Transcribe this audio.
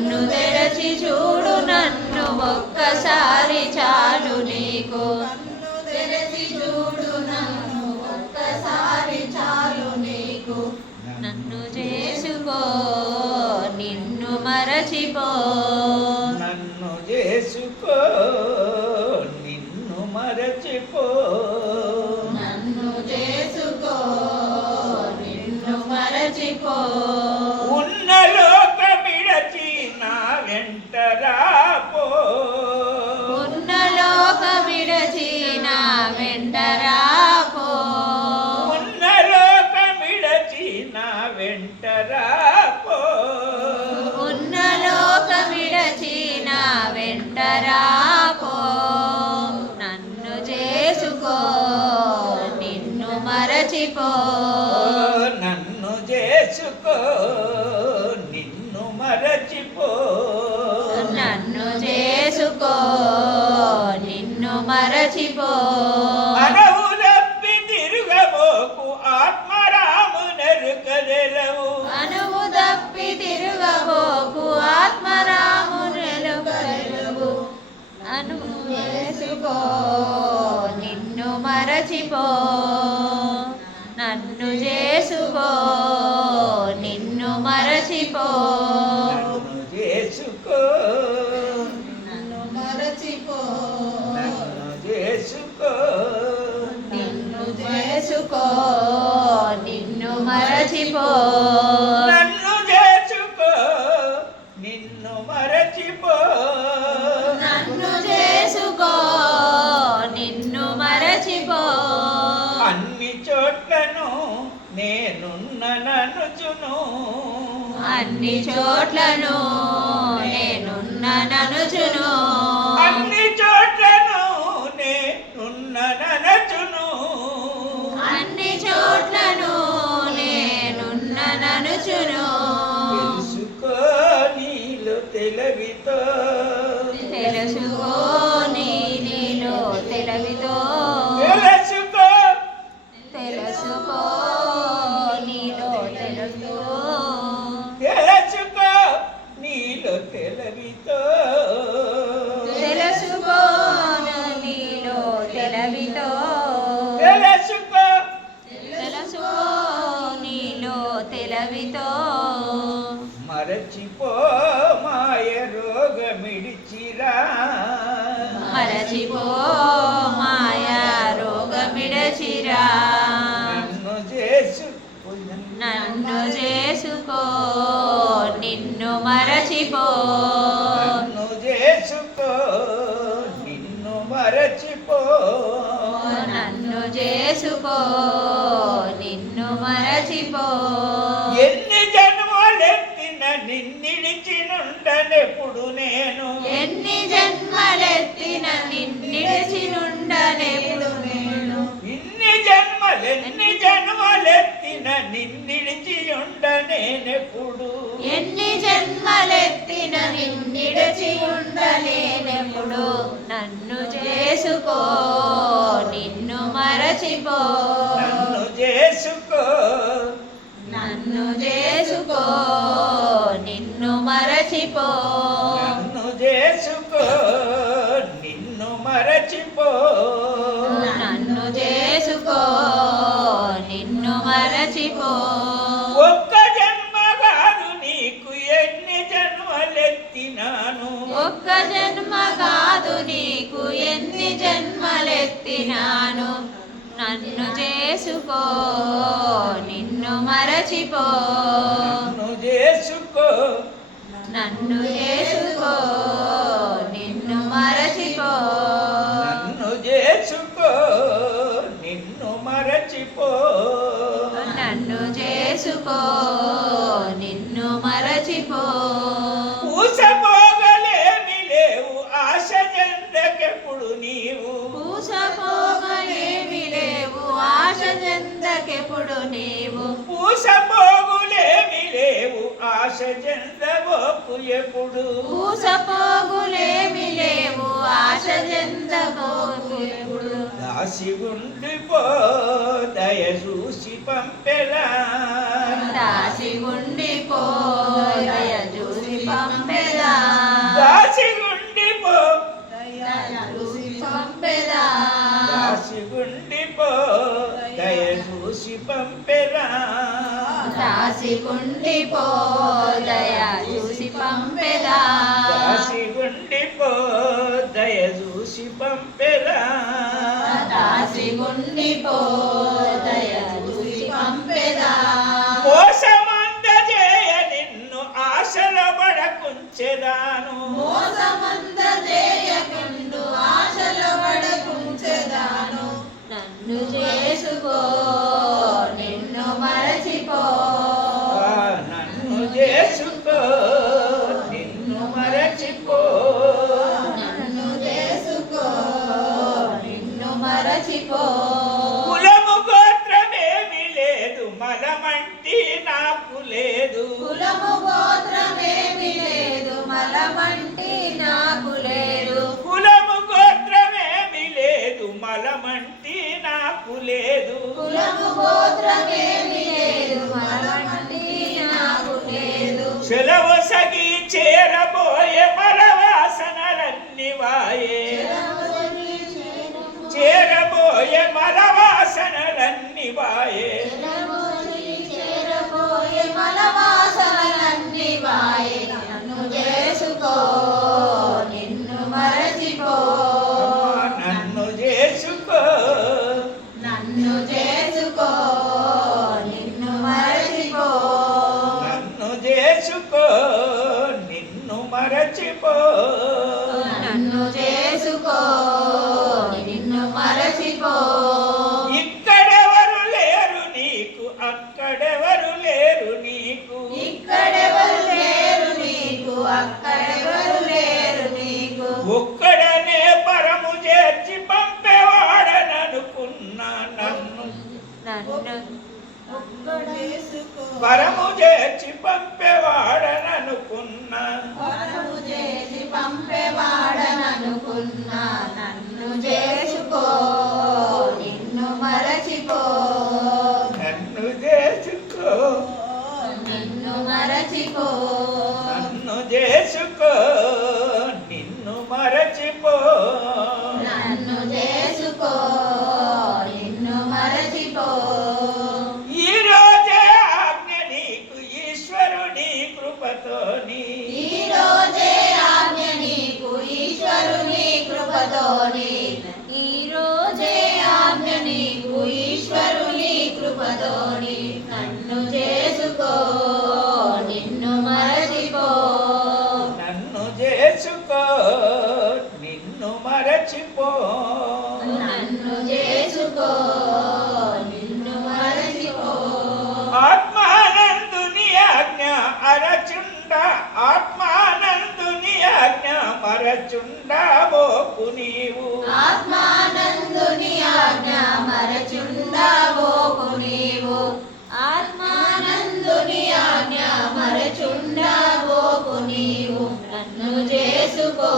కన్ను తెరచి చూడు నన్ను ఒక్కసారి చాలు నీకు. తెరచి చూడు నన్ను ఒక్కసారి చాలు నీకు. నన్ను చేసుకో నిన్ను మరచిపో. నన్ను చేసుకో నిన్ను మరచిపో. మరచిపో నన్ను చేసుకో నిన్ను మరచిపో. నన్ను చేసుకో నిన్ను మరచిపో. అనవు తప్పి తిరుగబోకు ఆత్మరాము నరుకదెలవు అనువు తప్పి తిరుగబోకు ఆత్మరాము నెలుగు అనువు చేసుకో. నన్ను చేసుకో నన్ను మరచిపో. నన్ను చేసుకో నిన్ను చేసుకో నిన్ను మరచిపో. నన్ను చేసుకో నిన్ను మరచిపో. అన్ని చోట్లను నేనున్న ననుచును. తెలవితో మరచిపో మాయ రోగమిడిచిరా. మరచిపో మాయా రోగమిడచిరా. నన్ను చేసు నన్ను చేసుకో నిన్ను మరచిపో. నన్ను చేసుకో నిన్ను మరచిపో. నన్ను చేసుకో నిన్ను మరచిపో ఎన్ని జన్మలెత్తిన నిన్నిడిచి నుండనెప్పుడు నేను. ఎన్ని జన్మలెత్తిన నిన్నిడిచి నుండనెప్పుడు నేను. ఇన్ని జన్మలెన్ని జన్మలెత్తిన నిన్నిడిచి ఉండనేనెప్పుడు ఎన్ని జన్మలెత్తిన నిన్నిడిచి ఉండలేనెప్పుడు ఎన్ని జన్మలెత్తినాను? నన్ను చేసుకో నిన్ను మరచిపో. నన్ను చేసుకో. నన్ను చేసుకో నిన్ను మరచిపో. నన్ను చేసుకో నిన్ను మరచిపో. నన్ను చేసుకో. చెందకెప్పుడు నీవు? ఊసపోగులేమి లేవు ఆశ జందవోకు ఎప్పుడు? పూసపోగులేమి లేవు ఆశ చెందబోకు ఎప్పుడు? దాసి ఉండిపో దయ చూసి పంపెలా. దాసి ఉండిపో దయ చూసి పా పంపెదా దాసిగుండిపో దయా చూసి పంపెదా దాసిగుండిపో దాసి కుండిపో దయా చూసి పంపెదా. దాసిగుండిపో దయ చూసి పంపెరా దాసి గుండిపో దయా చూసి పంపెదా. మోసమంద చేయ నిన్ను ఆశల పడకుంచెదాను. మోసమంత చేయకుండు ఆశలు పడకుంచెదాను. నన్ను చేసుకో. మలమంటి నాకు లేదు. కులము గోత్రమేమి లేదు మలమంటి నాకు లేదు. కులము గోత్రమేమి లేదు మలమంటి నాకు లేదు. కులము గోత్రమేమి లేదు మలమంటి నాకు లేదు. సెలవసగి చేరబోయే మలవాసనలన్నీ వాయే. చేరబోయే మలవాసనలన్నీ వాయే. పరము చేర్చి పంపేవాడననుకున్నా. కృపతోని. ఈ రోజే ఆజ్ఞ నీకు ఈశ్వరుని కృపతోని. ఈ రోజే ఆజ్ఞ నీకు ఈశ్వరుని కృపతోని. నన్ను చేసుకో నిన్ను మరచిపో. నన్ను చేసుకో నిన్ను మరచిపో. మరచుండ నీవు ఆత్మానందుని ఆజ్ఞ మరచుండబోకు నీవు ఆత్మానందుని ఆజ్ఞ మరచుండబోకు నీవు నన్ను చేసుకో.